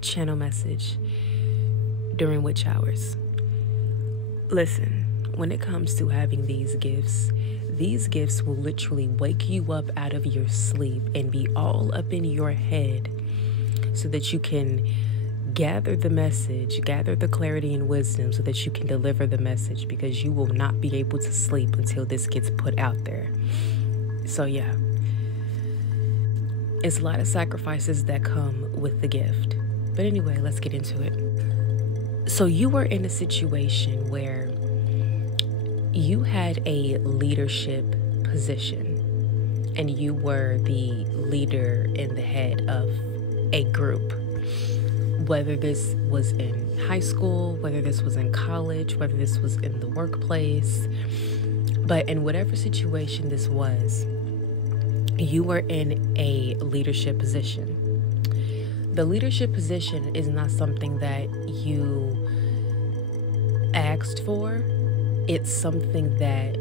channel message during witch hours. Listen, when it comes to having these gifts will literally wake you up out of your sleep and be all up in your head so that you can gather the message, gather the clarity and wisdom so that you can deliver the message, because you will not be able to sleep until this gets put out there. So yeah, it's a lot of sacrifices that come with the gift. But anyway, let's get into it. So you were in a situation where you had a leadership position and you were the leader in the head of a group. Whether this was in high school, whether this was in college, whether this was in the workplace, but in whatever situation this was, you were in a leadership position. The leadership position is not something that you asked for. It's something that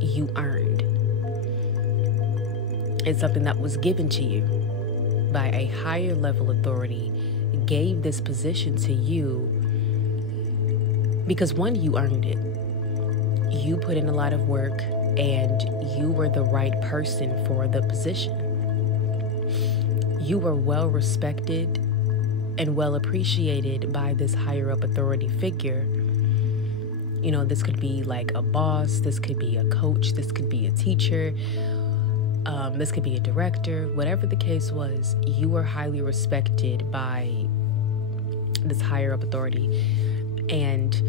you earned. It's something that was given to you by a higher level authority, gave this position to you because one, you earned it. You put in a lot of work and you were the right person for the position. You were well respected and well appreciated by this higher up authority figure. You know, this could be like a boss, this could be a coach, this could be a teacher, this could be a director. Whatever the case was, you were highly respected by this higher up authority, and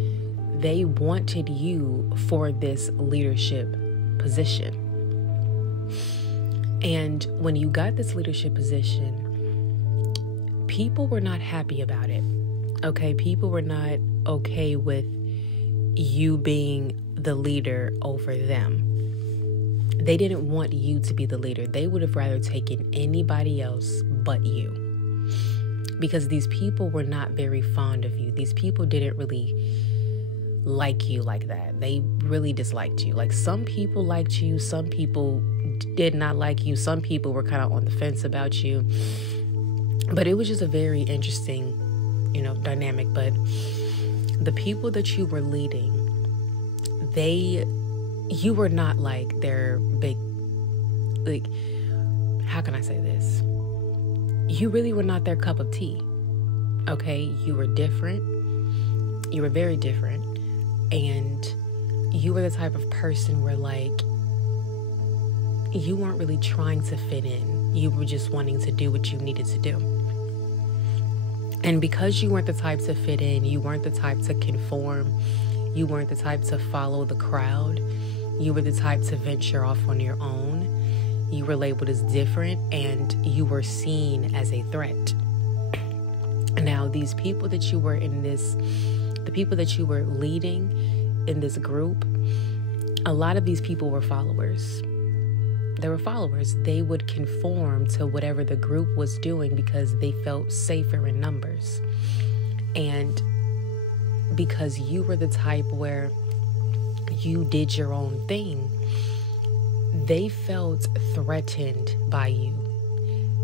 they wanted you for this leadership position. And when you got this leadership position, people were not happy about it. Okay, people were not okay with you being the leader over them. They didn't want you to be the leader. They would have rather taken anybody else but you, because these people were not very fond of you. These people didn't really like you like that. They really disliked you. Like, some people liked you, some people did not like you, some people were kind of on the fence about you. But it was just a very interesting, dynamic. But the people that you were leading, you were not like their big, like, how can I say this? You really were not their cup of tea. Okay, you were different. You were very different. And you were the type of person where, like, you weren't really trying to fit in. You were just wanting to do what you needed to do. And because you weren't the type to fit in, you weren't the type to conform, you weren't the type to follow the crowd, you were the type to venture off on your own, you were labeled as different, and you were seen as a threat. Now, these people that you were the people that you were leading in this group, a lot of these people were followers. They were followers. They would conform to whatever the group was doing because they felt safer in numbers. And because you were the type where you did your own thing, they felt threatened by you.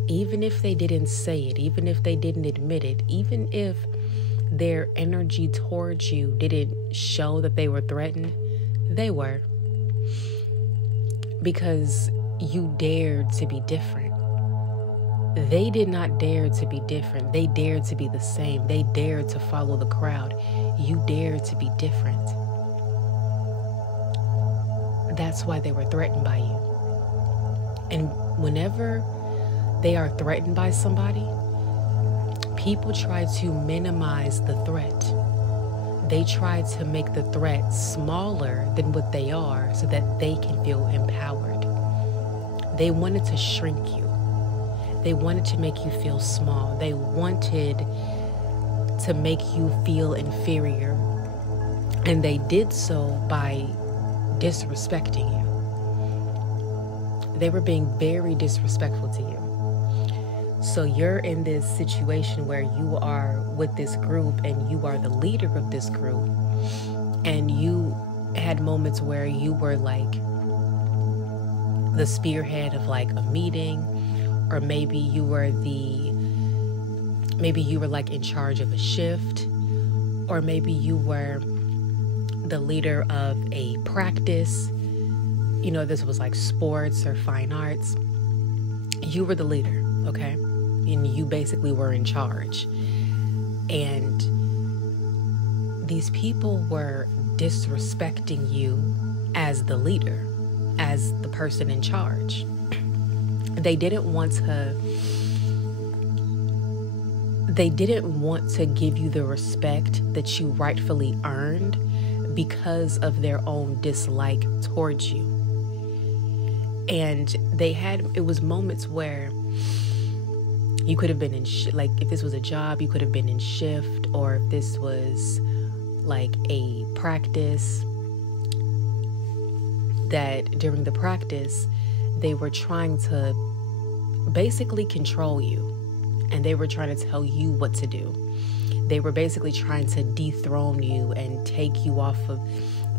Even if they didn't say it, even if they didn't admit it, even if their energy towards you didn't show that they were threatened, they were. Because you dared to be different. They did not dare to be different. They dared to be the same. They dared to follow the crowd. You dared to be different. That's why they were threatened by you. And whenever they are threatened by somebody, people try to minimize the threat. They try to make the threat smaller than what they are so that they can feel empowered. They wanted to shrink you. They wanted to make you feel small. They wanted to make you feel inferior. And they did so by disrespecting you. They were being very disrespectful to you. So you're in this situation where you are with this group and you are the leader of this group, and you had moments where you were like the spearhead of like a meeting, or maybe you were the Maybe you were like in charge of a shift, or maybe you were the leader of a practice. You know, this was like sports or fine arts. You were the leader, okay? And you basically were in charge. And these people were disrespecting you as the leader, as the person in charge. They didn't want to give you the respect that you rightfully earned because of their own dislike towards you. And it was moments where you could have been in, like if this was a job, you could have been in shift, or if this was like a practice, that during the practice, they were trying to basically control you, and they were trying to tell you what to do. They were basically trying to dethrone you and take you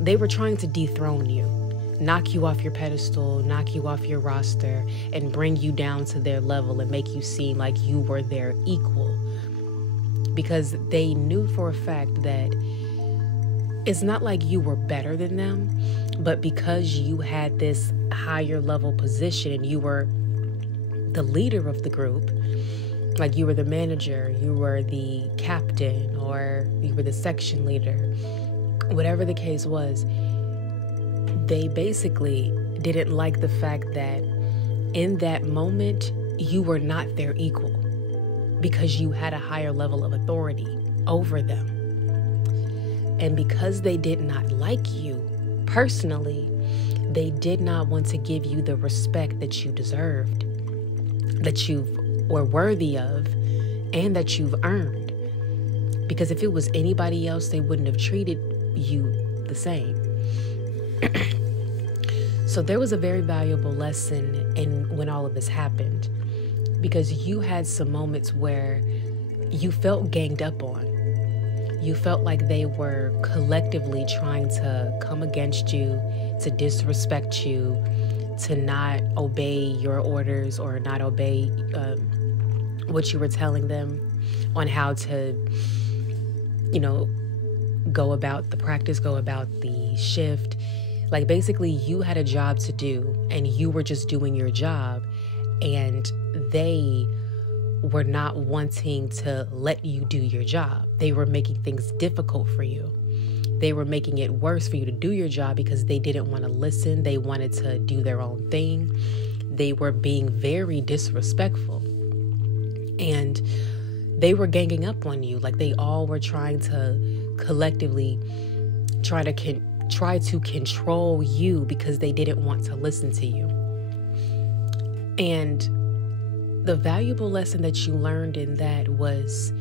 they were trying to dethrone you, knock you off your pedestal, knock you off your roster, and bring you down to their level and make you seem like you were their equal. Because they knew for a fact that it's not like you were better than them, but because you had this higher level position and you were the leader of the group, like you were the manager, you were the captain, or you were the section leader, whatever the case was, they basically didn't like the fact that in that moment, you were not their equal because you had a higher level of authority over them. And because they did not like you personally, they did not want to give you the respect that you deserved, that you were worthy of, and that you've earned. Because if it was anybody else, they wouldn't have treated you the same. So there was a very valuable lesson in when all of this happened, because you had some moments where you felt ganged up on. You felt like they were collectively trying to come against you, to disrespect you, to not obey your orders or not obey what you were telling them on how to, go about the practice, go about the shift. Like basically you had a job to do and you were just doing your job, and they were not wanting to let you do your job. They were making things difficult for you. They were making it worse for you to do your job because they didn't want to listen. They wanted to do their own thing. They were being very disrespectful. And they were ganging up on you. Like they all were trying to collectively try to control you because they didn't want to listen to you. And the valuable lesson that you learned in that was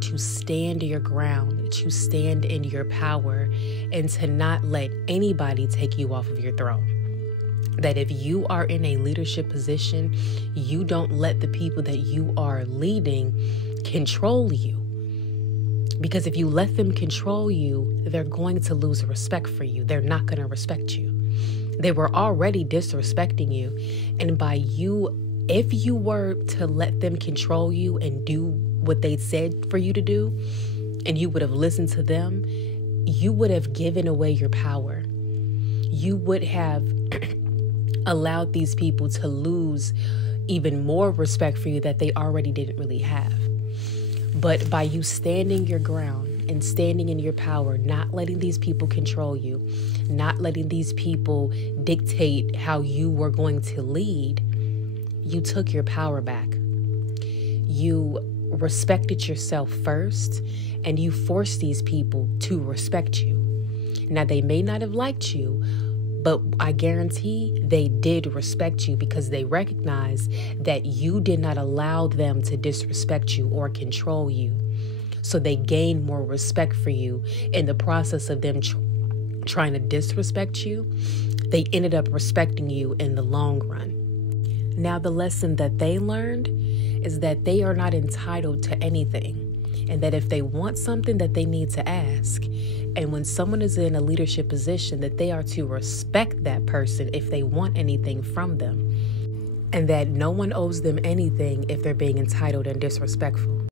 to stand your ground, to stand in your power, and to not let anybody take you off of your throne. That if you are in a leadership position, you don't let the people that you are leading control you. Because if you let them control you, they're going to lose respect for you. They're not going to respect you. They were already disrespecting you. And if you were to let them control you and do what they said for you to do, and you would have listened to them, you would have given away your power. You would have allowed these people to lose even more respect for you that they already didn't really have. But by you standing your ground and standing in your power, not letting these people control you, not letting these people dictate how you were going to lead, you took your power back. You respected yourself first, and you forced these people to respect you. Now, they may not have liked you, but I guarantee they did respect you because they recognized that you did not allow them to disrespect you or control you. So they gained more respect for you in the process of them trying to disrespect you. They ended up respecting you in the long run. Now, the lesson that they learned is that they are not entitled to anything, and that if they want something, that they need to ask. And when someone is in a leadership position, that they are to respect that person if they want anything from them, and that no one owes them anything if they're being entitled and disrespectful.